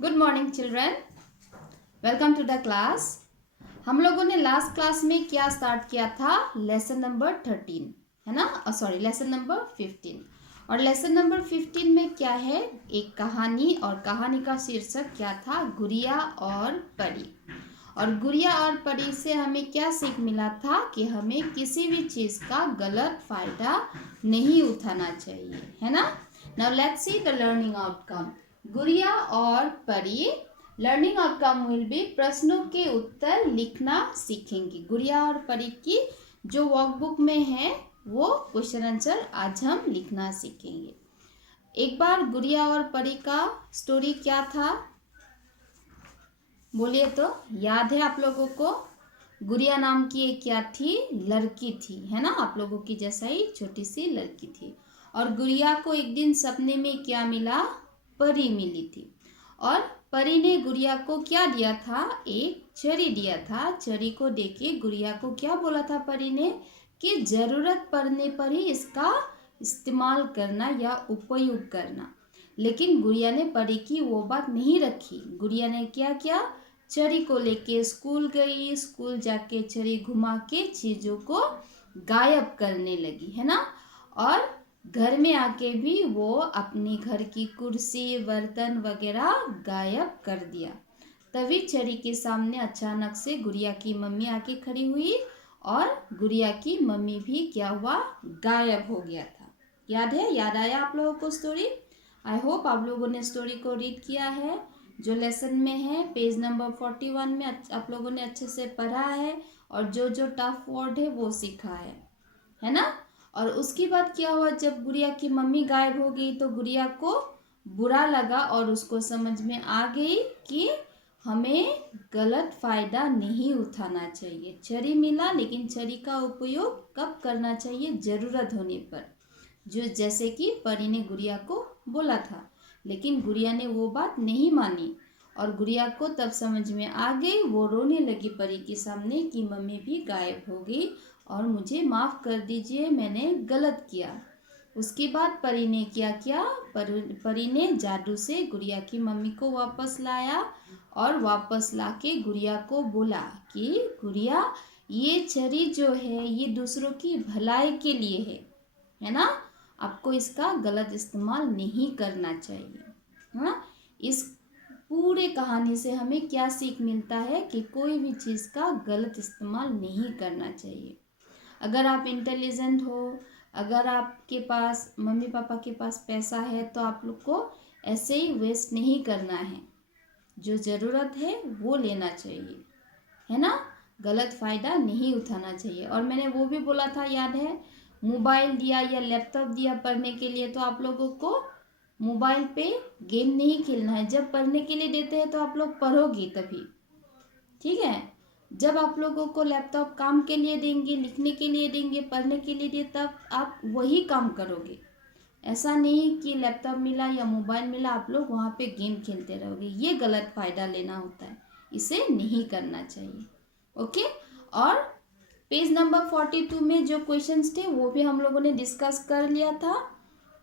Good morning children, welcome to the class. हम लोगों ने लास्ट क्लास में क्या स्टार्ट किया था? लेसन नंबर 13 है ना, सॉरी लेसन नंबर 15। और लेसन नंबर 15 में क्या है? एक कहानी, और कहानी का शीर्षक क्या था? गुड़िया और परी। और गुड़िया और परी से हमें क्या सीख मिला था कि हमें किसी भी चीज़ का गलत फायदा नहीं उठाना चाहिए, है ना। Now let's see the learning outcome. गुड़िया और परी लर्निंग आउटकम विल बी प्रश्नों के उत्तर लिखना सीखेंगे। गुड़िया और परी की जो वर्कबुक में है वो क्वेश्चन आंसर आज हम लिखना सीखेंगे। एक बार गुड़िया और परी का स्टोरी क्या था बोलिए तो, याद है आप लोगों को? गुड़िया नाम की एक क्या थी? लड़की थी, है ना, आप लोगों की जैसा ही छोटी सी लड़की थी। और गुड़िया को एक दिन सपने में क्या मिला? परी मिली थी। और परी ने गुड़िया को क्या दिया था? एक छड़ी दिया था। छड़ी को देके गुड़िया को क्या बोला था परी ने? कि जरूरत पड़ने पर ही इसका इस्तेमाल करना या उपयोग करना। लेकिन गुड़िया ने परी की वो बात नहीं रखी। गुड़िया ने क्या किया? छड़ी को लेके स्कूल गई। स्कूल जाके छड़ी घुमा के चीज़ों को गायब करने लगी, है ना। और घर में आके भी वो अपनी घर की कुर्सी बर्तन वगैरह गायब कर दिया। तभी छड़ी के सामने अचानक से गुड़िया की मम्मी आके खड़ी हुई, और गुड़िया की मम्मी भी क्या हुआ? गायब हो गया था। याद है? याद आया आप लोगों को स्टोरी? आई होप आप लोगों ने स्टोरी को रीड किया है। जो लेसन में है पेज नंबर 41 में आप लोगों ने अच्छे से पढ़ा है, और जो जो टफ वर्ड है वो सीखा है ना। और उसके बाद क्या हुआ? जब गुड़िया की मम्मी गायब हो गई तो गुड़िया को बुरा लगा, और उसको समझ में आ गई कि हमें गलत फायदा नहीं उठाना चाहिए। छड़ी मिला, लेकिन छड़ी का उपयोग कब करना चाहिए? जरूरत होने पर, जो जैसे कि परी ने गुड़िया को बोला था। लेकिन गुड़िया ने वो बात नहीं मानी, और गुड़िया को तब समझ में आ गई। वो रोने लगी परी के सामने कि मम्मी भी गायब हो गई और मुझे माफ़ कर दीजिए, मैंने गलत किया। उसके बाद परी ने क्या किया? परी ने जादू से गुड़िया की मम्मी को वापस लाया, और वापस लाके गुड़िया को बोला कि गुड़िया, ये छड़ी जो है ये दूसरों की भलाई के लिए है ना। आपको इसका गलत इस्तेमाल नहीं करना चाहिए। हाँ, इस पूरे कहानी से हमें क्या सीख मिलता है? कि कोई भी चीज़ का गलत इस्तेमाल नहीं करना चाहिए। अगर आप इंटेलिजेंट हो, अगर आपके पास मम्मी पापा के पास पैसा है, तो आप लोग को ऐसे ही वेस्ट नहीं करना है। जो ज़रूरत है वो लेना चाहिए, है ना। गलत फ़ायदा नहीं उठाना चाहिए। और मैंने वो भी बोला था, याद है? मोबाइल दिया या लैपटॉप दिया पढ़ने के लिए, तो आप लोगों को मोबाइल पे गेम नहीं खेलना है। जब पढ़ने के लिए देते हैं तो आप लोग पढ़ोगे तभी, ठीक है। जब आप लोगों को लैपटॉप काम के लिए देंगे, लिखने के लिए देंगे, पढ़ने के लिए दिए, तब आप वही काम करोगे। ऐसा नहीं कि लैपटॉप मिला या मोबाइल मिला आप लोग वहाँ पे गेम खेलते रहोगे। ये गलत फ़ायदा लेना होता है, इसे नहीं करना चाहिए। ओके। और पेज नंबर 42 में जो क्वेश्चंस थे वो भी हम लोगों ने डिस्कस कर लिया था।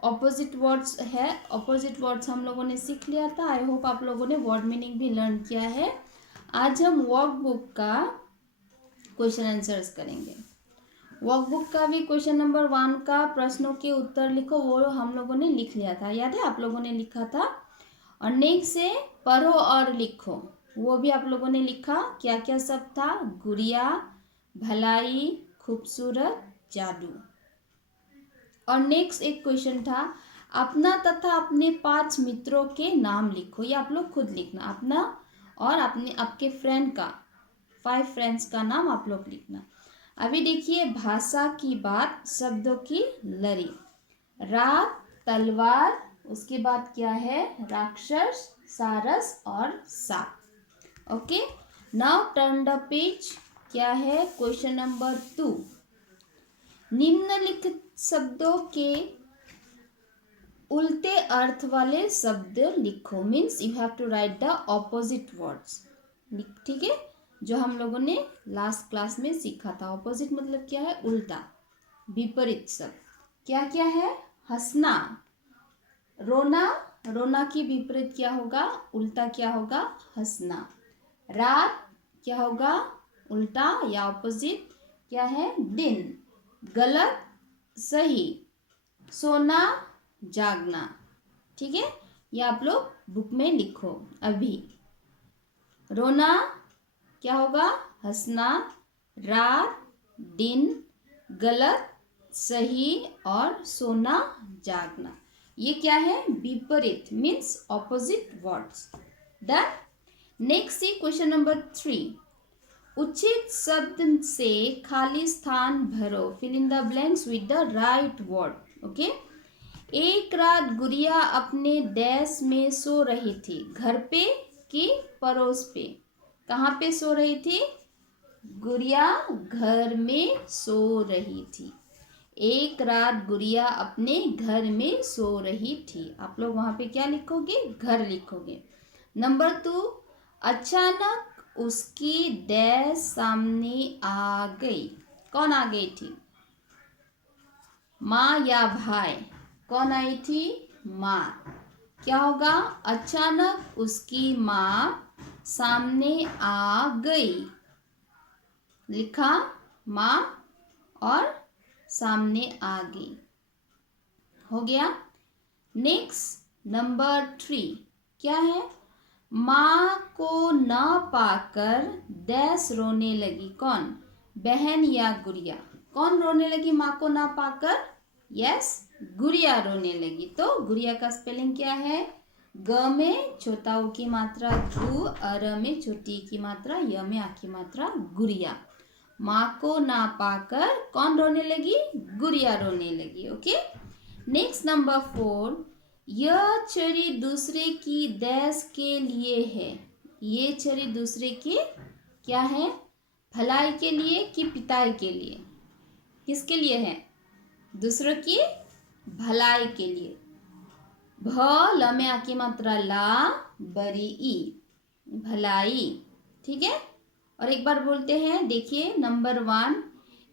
ऑपोजिट वर्ड्स है, ऑपोजिट वर्ड्स हम लोगों ने सीख लिया था। आई होप आप लोगों ने वर्ड मीनिंग भी लर्न किया है। आज हम वर्कबुक का क्वेश्चन आंसर्स करेंगे। वर्कबुक का भी क्वेश्चन नंबर 1 का प्रश्नों के उत्तर लिखो, वो हम लोगों ने लिख लिया था। याद है? आप लोगों ने लिखा था। और नेक्स्ट से पढ़ो और लिखो, वो भी आप लोगों ने लिखा। क्या क्या सब था? गुड़िया, भलाई, खूबसूरत, जादू। और नेक्स्ट एक क्वेश्चन था, अपना तथा अपने 5 मित्रों के नाम लिखो। ये आप लोग खुद लिखना, अपना और अपने आपके फ्रेंड का, 5 फ्रेंड्स का नाम आप लोग लिखना। अभी देखिए, भाषा की बात, शब्दों की लड़ी, रात, तलवार, उसके बाद क्या है? राक्षस, सारस और सांप। Okay, now turn the page. क्या है? क्वेश्चन नंबर 2, निम्नलिखित शब्दों के उल्टे अर्थ वाले शब्द लिखो। Means you have to write the opposite words, ठीक है, जो हम लोगों ने लास्ट क्लास में सीखा था। ऑपोजिट मतलब क्या है? उल्टा, विपरीत शब्द। क्या क्या है? हंसना, रोना, रोना की विपरीत क्या होगा, उल्टा क्या होगा, हंसना। रात क्या होगा, उल्टा या ऑपोजिट क्या है, दिन। गलत, सही। सोना, जागना। ठीक है, ये आप लोग बुक में लिखो अभी। रोना क्या होगा, हंसना। रात, दिन। गलत, सही। और सोना, जागना। ये क्या है, विपरीत, means opposite words. Done. Next C question number 3। उचित शब्द से खाली स्थान भरो, fill in the blanks with the right word. Okay. एक रात गुड़िया अपने डैश में सो रही थी, घर पे कि पड़ोस पे। कहाँ पे सो रही थी, गुड़िया घर में सो रही थी। एक रात गुड़िया अपने घर में सो रही थी। आप लोग वहां पे क्या लिखोगे, घर लिखोगे। नंबर 2, अचानक उसकी डैश सामने आ गई। कौन आ गई थी, माँ या भाई। कौन आई थी, माँ। क्या होगा, अचानक उसकी माँ सामने आ गई। लिखा, माँ और सामने आ गई। हो गया। नेक्स्ट नंबर 3 क्या है, माँ को न पाकर डैश रोने लगी। कौन, बहन या गुड़िया। कौन रोने लगी माँ को ना पाकर, यस, गुड़िया रोने लगी। तो गुड़िया का स्पेलिंग क्या है, ग में छोटा उ की मात्रा गु, अर में छोटी की मात्रा, य में आ की मात्रा, गुड़िया। माँ को ना पाकर कौन रोने लगी, गुड़िया रोने लगी। ओके। नेक्स्ट नंबर 4, यह छड़ी दूसरे की डैश के लिए है। ये छड़ी दूसरे के क्या है, भलाई के लिए कि पिटाई के लिए, किसके लिए है, दूसरों की भलाई के लिए। भ, ल में आ की मात्रा ला, बरी ई, भलाई। ठीक है। और एक बार बोलते हैं, देखिए नंबर 1,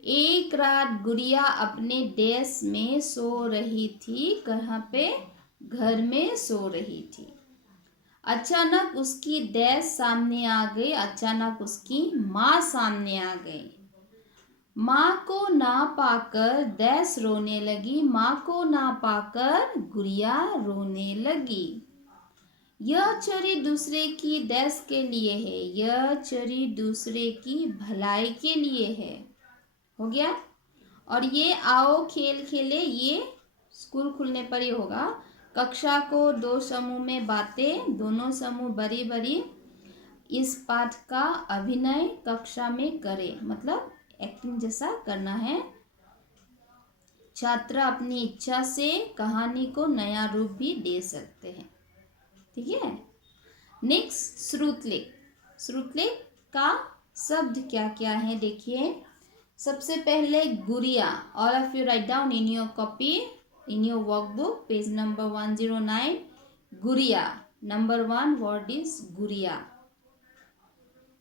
एक रात गुड़िया अपने डैश में सो रही थी। कहाँ पे, घर में सो रही थी। अचानक उसकी डैश सामने आ गई। अचानक उसकी माँ सामने आ गई। माँ को ना पाकर डैश रोने लगी। माँ को ना पाकर गुड़िया रोने लगी। यह छड़ी दूसरे की डैश के लिए है। यह छड़ी दूसरे की भलाई के लिए है। हो गया। और ये आओ खेल खेले, ये स्कूल खुलने पर ही होगा। कक्षा को 2 समूह में बांटे, दोनों समूह बड़ी बड़ी इस पाठ का अभिनय कक्षा में करे, मतलब एक्टिंग जैसा करना है। छात्र अपनी इच्छा से कहानी को नया रूप भी दे सकते हैं। ठीक है। नेक्स्ट, श्रुतलेख। श्रुतलेख का शब्द क्या क्या है, देखिए। सबसे पहले गुड़िया। All of you write down in your copy, in your workbook, page number 109। गुड़िया, नंबर 1 वर्ड इज गुड़िया।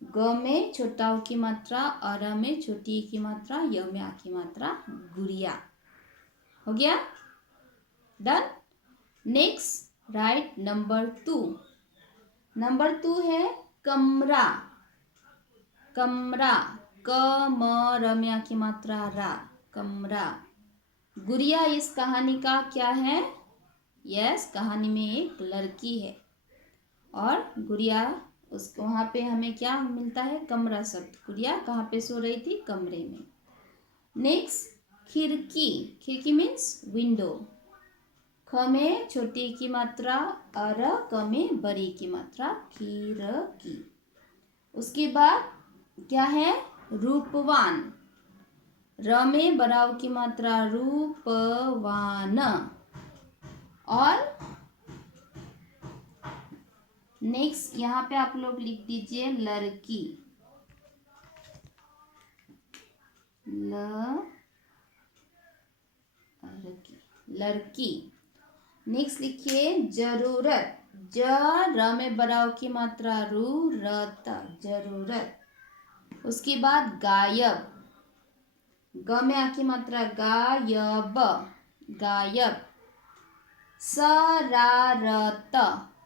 ग में छोटा उ की मात्रा, अर में छोटी ई की मात्रा, य में आ की मात्रा, गुड़िया। हो गया, done. Next right number 2। Number 2 है कमरा। कमरा, क म र में आ की मात्रा रा, कमरा। गुड़िया इस कहानी का क्या है, यस, कहानी में एक लड़की है और गुड़िया उस वहाँ पे हमें क्या मिलता है, कमरा शब्द। गुड़िया कहाँ पे सो रही थी, कमरे में। नेक्स्ट, खिड़की। खिड़की मीन्स विंडो। ख में छोटी की मात्रा, और क में बड़ी की मात्रा, खिड़की। उसके बाद क्या है, रूपवान। र में बड़ा उ की मात्रा, रूपवान। और नेक्स्ट यहाँ पे आप लोग लिख दीजिए लड़की। लड़की। नेक्स्ट लिखिए जरूरत। ज र में बड़ा उ की मात्रा, रू, रत, जरूरत। उसके बाद गायब। ग में आ की मात्रा, गायब, गायब। शरारत,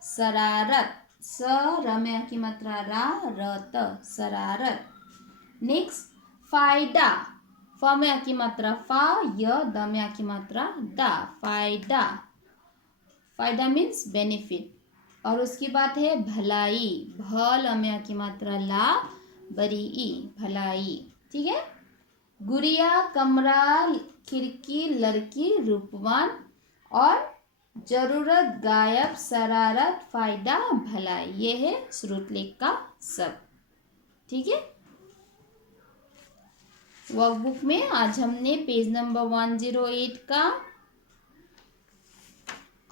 शरारत, स र में की मात्रा रा, र त, शरारत। नेक्स्ट फायदा, फ में की मात्रा फा, य द में की मात्रा दा, फायदा। फायदा मीन्स बेनिफिट। और उसकी बात है भलाई, भल में की मात्रा ला, बरी ई, भलाई। ठीक है। गुड़िया, कमरा, खिड़की, लड़की, रूपवान और जरूरत, गायब, शरारत, फायदा, भलाई। ये है श्रुतलेख का सब। ठीक है। वर्कबुक में आज हमने पेज नंबर 108 का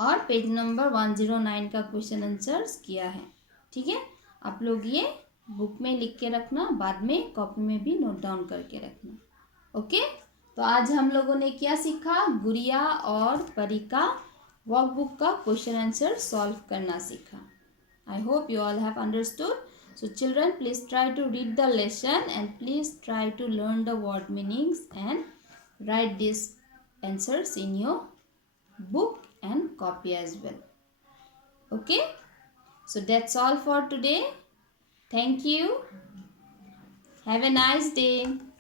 और पेज नंबर 109 का क्वेश्चन आंसर्स किया है। ठीक है। आप लोग ये बुक में लिख के रखना, बाद में कॉपी में भी नोट डाउन करके रखना। ओके। तो आज हम लोगों ने क्या सीखा, गुड़िया और परी का वर्कबुक का क्वेश्चन आंसर सॉल्व करना सीखा। I hope you all have understood. So children, please try to read the lesson and please try to learn the word meanings and write these answers in your book and copy as well. Okay. So that's all for today. Thank you. Have a nice day.